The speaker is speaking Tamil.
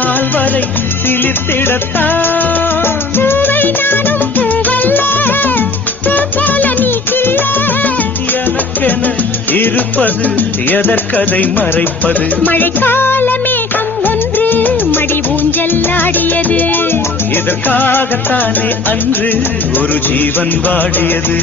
கால் வரை சிலித்திடத்தான். பூவை நானும் பூவல்ல, பூ போல நீ கிள்ள. எனக்கென இருப்பது எதற்கதை மறைப்பது? மழைக்கால மேகம் ஒன்று மடி ஊஞ்சல் ஆடியது. இதற்காகத்தானே அன்று ஒரு ஜீவன் வாடியது.